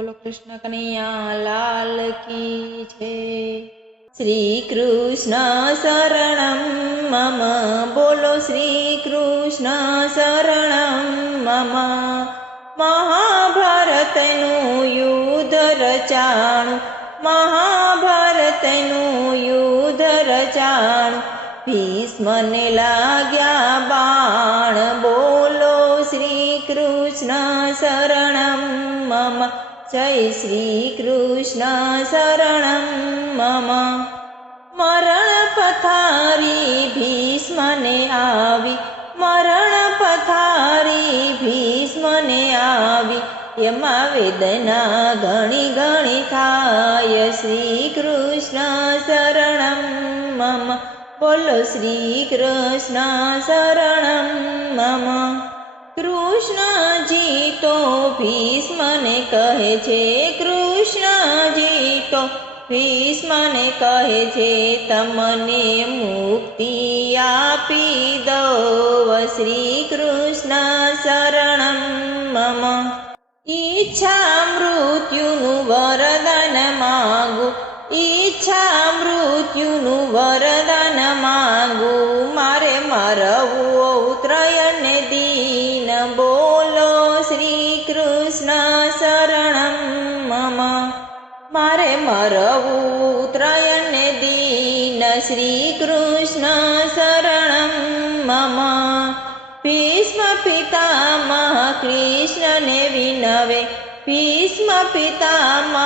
બોલો કૃષ્ણ કનૈયા લાલ કી છે। શ્રી કૃષ્ણ શરણમ મમ, બોલો શ્રી કૃષ્ણ શરણમ મમ। મહાભારતનું યુદ્ધ રચાણું, મહાભારતનું યુદ્ધ રચાણું, ભીષ્મને લાગ્યા બાણ, બોલો શ્રી કૃષ્ણ શરણમ મમ। જય શ્રી કૃષ્ણ શરણમ મમ। મરણ પથારી ભીષ્મને આવી, મરણ પથારી ભીષ્મને આવી, એમાં વેદના ઘણી ઘણી થાય, શ્રી કૃષ્ણ શરણમ મમ, બોલો શ્રી કૃષ્ણ શરણમ મમ। કૃષ્ણજી તો ભીષ્મને કહે છે, કૃષ્ણજી તો ભીષ્મને કહે છે, તમને મુક્તિ આપી દઉં, શ્રી કૃષ્ણ શરણમ મમ। ઈચ્છા મૃત્યુનું વરદાન માંગુ, ઈચ્છા મૃત્યુનું વરદાન માંગુ, મારે મરવું ઉત્તરાયણને દીન, બોલો શ્રી કૃષ્ણ શરણમ મમ। મારે મરવું ઉત્તરાયણને દીન, શ્રી કૃષ્ણ શરણમ મમ। ભીષ્મ પિતામહ કૃષ્ણને વિનવે, ભીષ્મ પિતામહ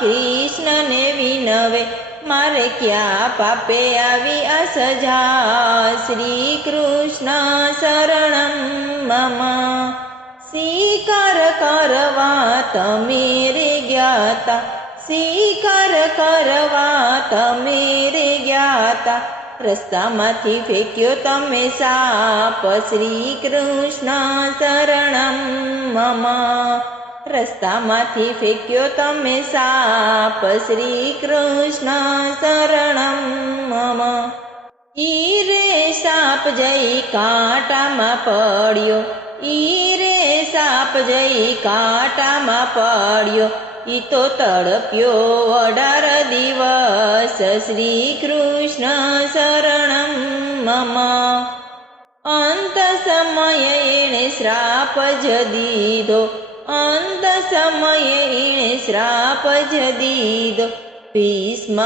કૃષ્ણને વિનવે, મારે ક્યાં પાપે આવી આ સજા, શ્રી કૃષ્ણ શરણમ મમ। શિકાર કરવા તમે રે જ્ઞાતા, શિકાર કરવા તમે રે જ્ઞાતા, રસ્તામાંથી ફેંક્યો તમે સાપ, શ્રી કૃષ્ણ શરણમ મમ। રસ્તામાંથી ફેંક્યો તમે સાપ, શ્રી કૃષ્ણ શરણમ મમ। ઈ રે સાપ જઈ કાંટામાં પડ્યો, ઈ રે સાપ જઈ કાંટામાં પડ્યો, ઈ તો તડપ્યો 18 દિવસ, શ્રી કૃષ્ણ શરણમ મમ। અંત સમયે એણે શ્રાપ જ દીધો, અંત સમયે એણે શ્રાપ જ દીધો, ભીષ્મ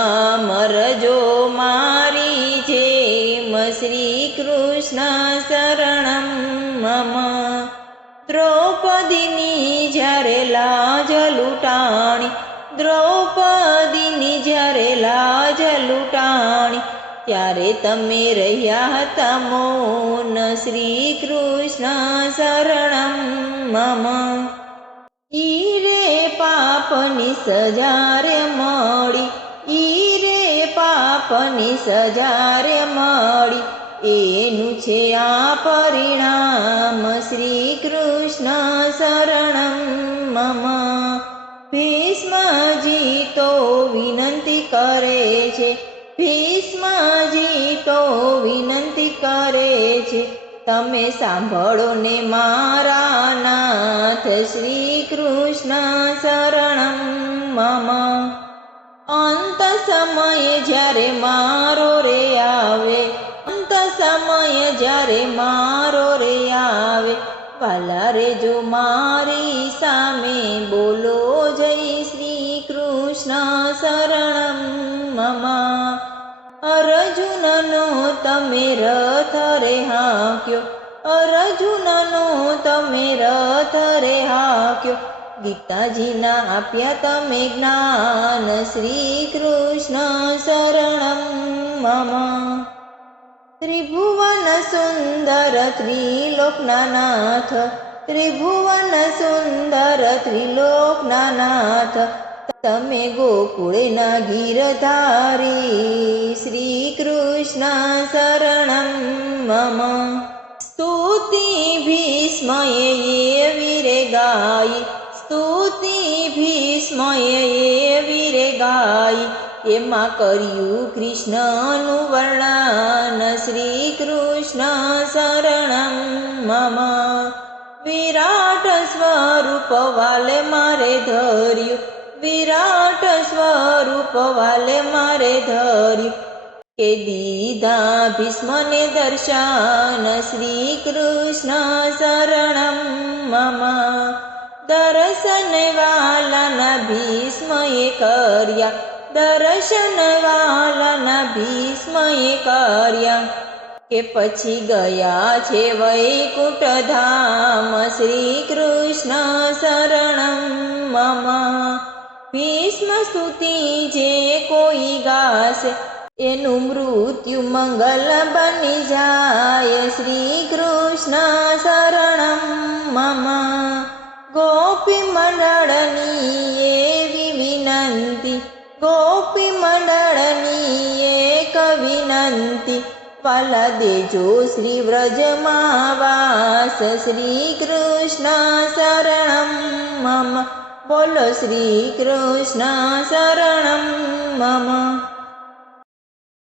મરજો મારી જેમ, શ્રી કૃષ્ણ શરણમ મમ। દ્રૌપદીની જ્યારે લાજ લૂંટાણી, દ્રૌપદીની જ્યારે લાજ લૂંટાણી, ત્યારે તમે રહ્યા હતા મૌન, શ્રી કૃષ્ણ શરણમ મમ। ઈ રે પાપની સજા રે મળી, ઈ રે પાપની સજા રે મળી, એનું છે આ પરિણામ, શ્રી કૃષ્ણ શરણમ મમ। ભીષ્મજી તો વિનંતી કરે છે, ભીષ્મજી તો વિનંતી કરે છે, તમે સાંભળો ને મારા નાથ, શ્રી કૃષ્ણ શરણમ મમ। અંત સમયે જ્યારે મારો રે આવે, અંત સમયે જ્યારે મારો રે આવે, વાલા રે જો મારી સામે, બોલો જય શ્રી કૃષ્ણ શરણમ મમ। અર્જુનનો તમે રથ રે હાંક્યો, અર્જુનનો તમે રથ રે હાંક્યો, ગીતાજીના આપ્યા તમે જ્ઞાન, શ્રી કૃષ્ણ શરણમ મમ। ત્રિભુવન સુંદર ત્રિલોકના નાથ, ત્રિભુવન સુંદર ત્રિલોકના નાથ, તમે ગોકુળના ગીરધારી, શ્રી કૃષ્ણ શરણમ મમ। સ્તુતિ ભીષ્મએ એવી રે ગાઈ, સ્તુતિ ભીષ્મએ એવી રે ગાઈ, એમાં કર્યું કૃષ્ણનું વર્ણન, શ્રી કૃષ્ણ શરણમ મમ। વિરાટ સ્વ સ્વરૂપ વાલે મારે ધર્યું, વિરાટ સ્વરૂપ વાલે મારે ધર્યું. કે દીધા ભીષ્મને દર્શન, શ્રી કૃષ્ણ શરણમ મમ. દર્શન વાલાના ભીષ્મએ કર્યા, દર્શન વાલાના ભીષ્મએ કર્યા. કે પછી ગયા છે વૈકુંઠ ધામ, શ્રી કૃષ્ણ શરણમ મમ. ભીષ્મ સ્તુતિ જે કોઈ ગાશે, એનું મૃત્યુ મંગલ બની જાય, શ્રી કૃષ્ણ શરણમ મમ. ગોપી મંડળની એવી વિનંતી, ગોપી મંડળની એક વિનંતી, વાલા દેજો શ્રી વ્રજમાં વાસ, શ્રી કૃષ્ણ શરણમ મમ. બોલો શ્રી કૃષ્ણ શરણમ